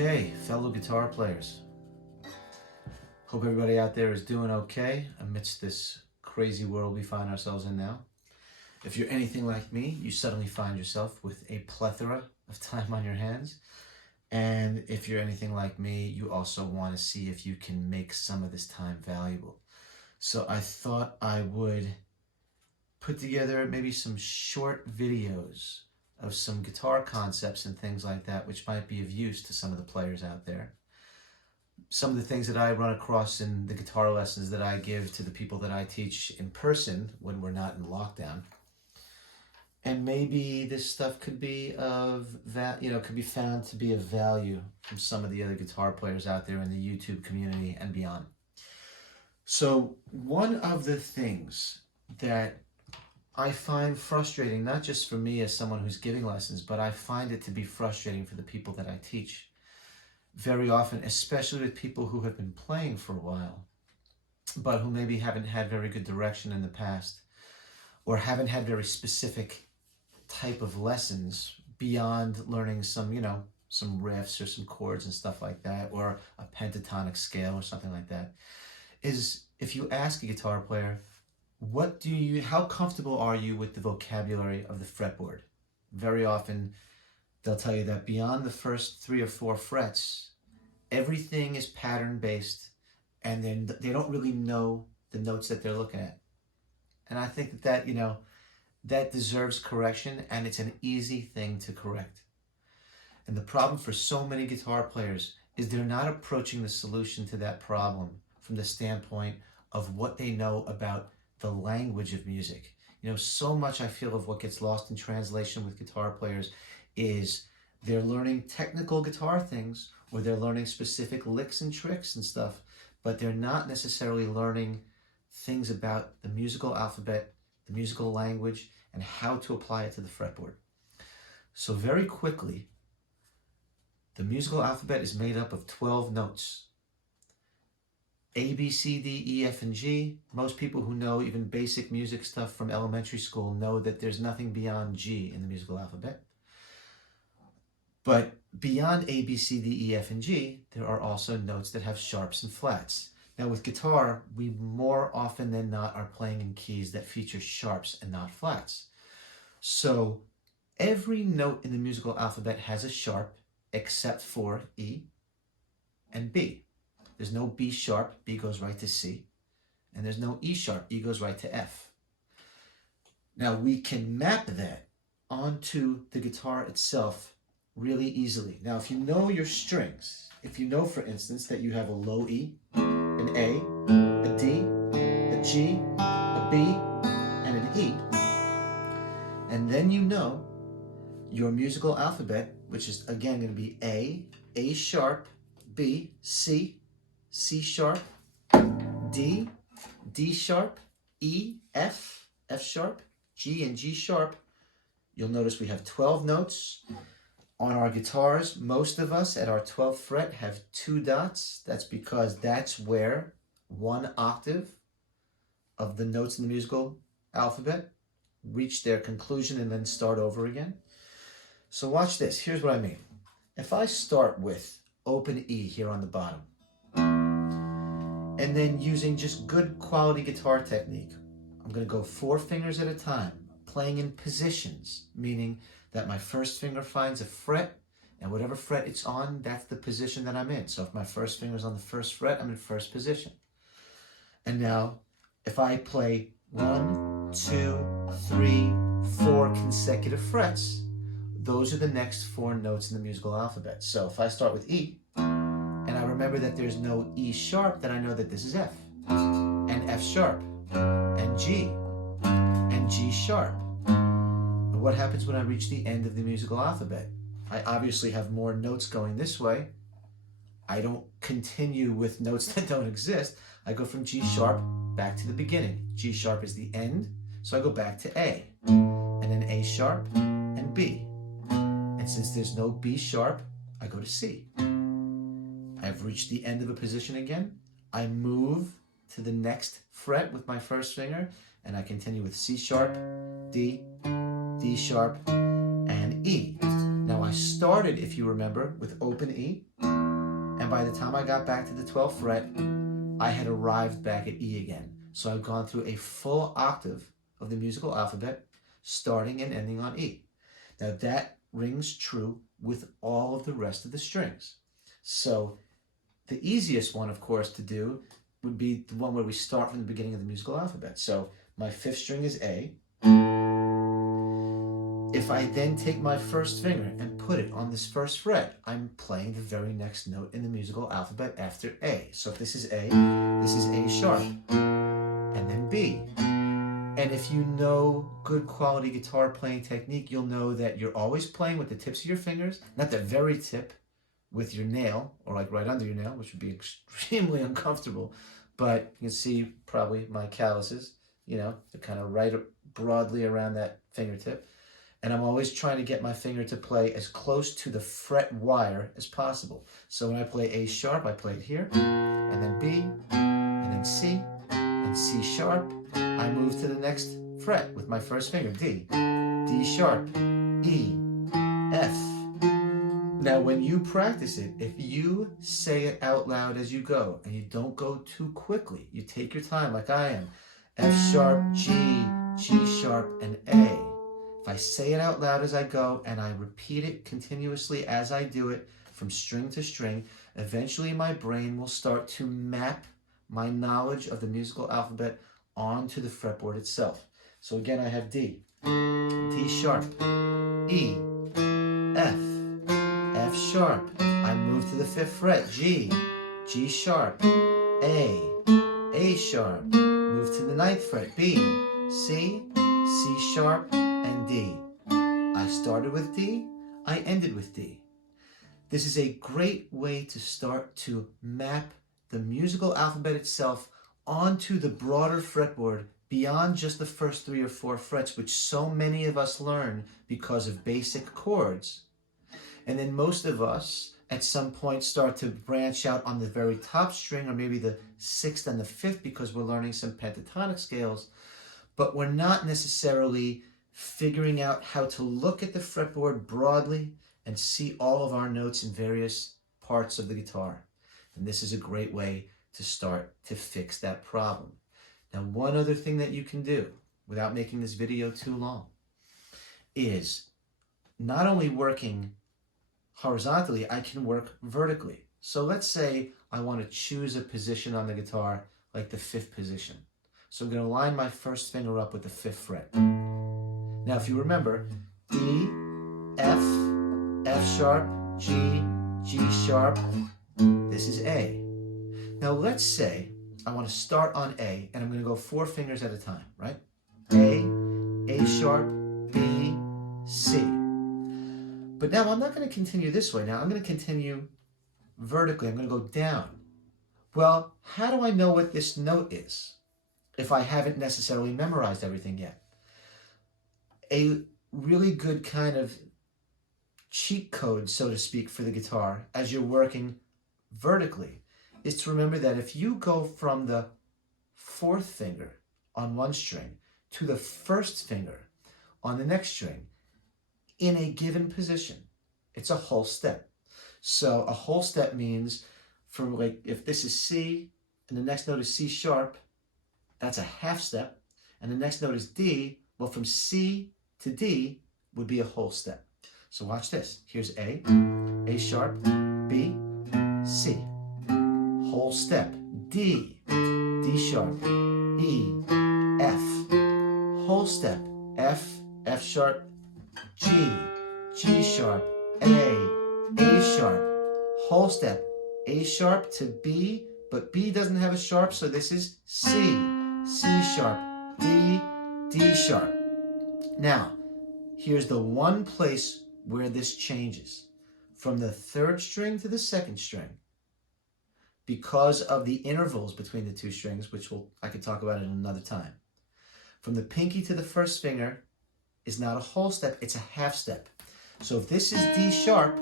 Okay, fellow guitar players. Hope everybody out there is doing okay amidst this crazy world we find ourselves in now. If you're anything like me, you suddenly find yourself with a plethora of time on your hands. And if you're anything like me, you also want to see if you can make some of this time valuable. So I thought I would put together maybe some short videos of some guitar concepts and things like that, which might be of use to some of the players out there. Some of the things that I run across in the guitar lessons that I give to the people that I teach in person when we're not in lockdown. And maybe this stuff could be could be found to be of value from some of the other guitar players out there in the YouTube community and beyond. So one of the things that I find frustrating, not just for me as someone who's giving lessons, but I find it to be frustrating for the people that I teach. Very often, especially with people who have been playing for a while, but who maybe haven't had very good direction in the past, or haven't had very specific type of lessons beyond learning some riffs or some chords and stuff like that, or a pentatonic scale or something like that, is if you ask a guitar player, how comfortable are you with the vocabulary of the fretboard? Very often, they'll tell you that beyond the first 3 or 4 frets, everything is pattern-based, and then they don't really know the notes that they're looking at. And I think that deserves correction, and it's an easy thing to correct. And the problem for so many guitar players is they're not approaching the solution to that problem from the standpoint of what they know about the language of music. So much I feel of what gets lost in translation with guitar players is they're learning technical guitar things, or they're learning specific licks and tricks and stuff, but they're not necessarily learning things about the musical alphabet, the musical language, and how to apply it to the fretboard. So very quickly, the musical alphabet is made up of 12 notes. A, B, C, D, E, F, and G. Most people who know even basic music stuff from elementary school know that there's nothing beyond G in the musical alphabet. But beyond A, B, C, D, E, F, and G, there are also notes that have sharps and flats. Now with guitar, we more often than not are playing in keys that feature sharps and not flats. So every note in the musical alphabet has a sharp except for E and B. There's no B sharp, B goes right to C. And there's no E sharp, E goes right to F. Now we can map that onto the guitar itself really easily. Now if you know your strings, if you know, for instance, that you have a low E, an A, a D, a G, a B, and an E, and then you know your musical alphabet, which is again going to be A sharp, B, C, C sharp, D, D sharp, E, F, F sharp, G, and G sharp. You'll notice we have 12 notes. On our guitars, most of us at our 12th fret have 2 dots. That's because that's where 1 octave of the notes in the musical alphabet reach their conclusion and then start over again. So watch this. Here's what I mean. If I start with open E here on the bottom, and then using just good quality guitar technique, I'm going to go 4 fingers at a time, playing in positions, meaning that my first finger finds a fret, and whatever fret it's on, that's the position that I'm in. So if my first finger's on the first fret, I'm in first position. And now, if I play 1, 2, 3, 4 consecutive frets, those are the next 4 notes in the musical alphabet. So if I start with E, and I remember that there's no E sharp, then I know that this is F, and F sharp, and G sharp. And what happens when I reach the end of the musical alphabet? I obviously have more notes going this way. I don't continue with notes that don't exist. I go from G sharp back to the beginning. G sharp is the end, so I go back to A, and then A sharp and B. And since there's no B sharp, I go to C. I've reached the end of a position again. I move to the next fret with my first finger, and I continue with C sharp, D, D sharp, and E. Now I started, if you remember, with open E, and by the time I got back to the 12th fret, I had arrived back at E again. So I've gone through a full octave of the musical alphabet, starting and ending on E. Now that rings true with all of the rest of the strings. So the easiest one, of course, to do would be the one where we start from the beginning of the musical alphabet. So my 5th string is A. If I then take my first finger and put it on this 1st fret, I'm playing the very next note in the musical alphabet after A. So if this is A, this is A sharp, and then B. And if you know good quality guitar playing technique, you'll know that you're always playing with the tips of your fingers, not the very tip with your nail, or like right under your nail, which would be extremely uncomfortable. But you can see probably my calluses, you know, they're kind of right broadly around that fingertip. And I'm always trying to get my finger to play as close to the fret wire as possible. So when I play A sharp, I play it here, and then B, and then C, and C sharp. I move to the next fret with my first finger, D, D sharp, E, F. Now when you practice it, if you say it out loud as you go, and you don't go too quickly, you take your time like I am, F sharp, G, G sharp, and A. If I say it out loud as I go, and I repeat it continuously as I do it, from string to string, eventually my brain will start to map my knowledge of the musical alphabet onto the fretboard itself. So again, I have D, D sharp, E, F, F sharp. I move to the 5th fret, G, G sharp, A sharp. Move to the 9th fret, B, C, C sharp, and D. I started with D, I ended with D. This is a great way to start to map the musical alphabet itself onto the broader fretboard beyond just the first 3 or 4 frets, which so many of us learn because of basic chords. And then most of us at some point start to branch out on the very top string, or maybe the 6th and the 5th, because we're learning some pentatonic scales, but we're not necessarily figuring out how to look at the fretboard broadly and see all of our notes in various parts of the guitar. And this is a great way to start to fix that problem. Now, one other thing that you can do, without making this video too long, is not only working horizontally, I can work vertically. So let's say I want to choose a position on the guitar, like the 5th position. So I'm going to line my first finger up with the 5th fret. Now, if you remember, D, F, F sharp, G, G sharp, this is A. Now let's say I want to start on A, and I'm going to go 4 fingers at a time, right? A sharp, B, C. But now I'm not going to continue this way. Now I'm going to continue vertically. I'm going to go down. Well, how do I know what this note is if I haven't necessarily memorized everything yet? A really good kind of cheat code, so to speak, for the guitar as you're working vertically is to remember that if you go from the 4th finger on one string to the 1st finger on the next string in a given position, it's a whole step. So a whole step means, from like, if this is C and the next note is C sharp, that's a half step, and the next note is D, well, from C to D would be a whole step. So watch this. Here's A sharp, B, C. Whole step, D, D sharp, E, F. Whole step, F, F sharp, G, G sharp, A sharp. Whole step, A sharp to B, but B doesn't have a sharp, so this is C, C sharp, D, D sharp. Now, here's the one place where this changes. From the 3rd string to the 2nd string, because of the intervals between the 2 strings, which I could talk about in another time. From the pinky to the 1st finger is not a whole step, it's a half step. So if this is D sharp,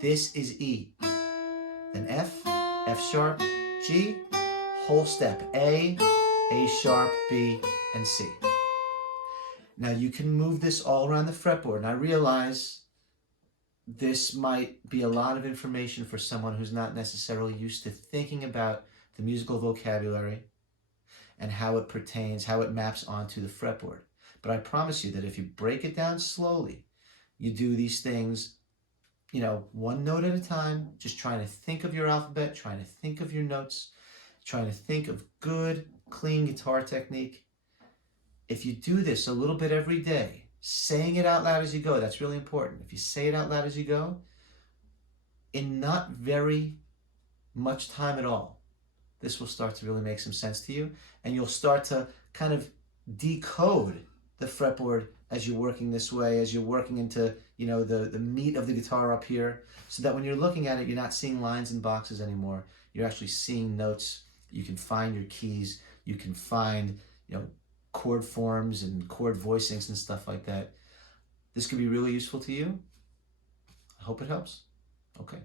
this is E. Then F, F sharp, G, whole step, A sharp, B, and C. Now you can move this all around the fretboard, and I realize this might be a lot of information for someone who's not necessarily used to thinking about the musical vocabulary and how it pertains, how it maps onto the fretboard. But I promise you that if you break it down slowly, you do these things, you know, one note at a time, just trying to think of your alphabet, trying to think of your notes, trying to think of good, clean guitar technique. If you do this a little bit every day, saying it out loud as you go, that's really important. If you say it out loud as you go, in not very much time at all, this will start to really make some sense to you, and you'll start to kind of decode the fretboard as you're working this way, as you're working into, you know, the meat of the guitar up here, so that when you're looking at it, you're not seeing lines and boxes anymore. You're actually seeing notes. You can find your keys. You can find, you know, chord forms and chord voicings and stuff like that. This could be really useful to you. I hope it helps. Okay.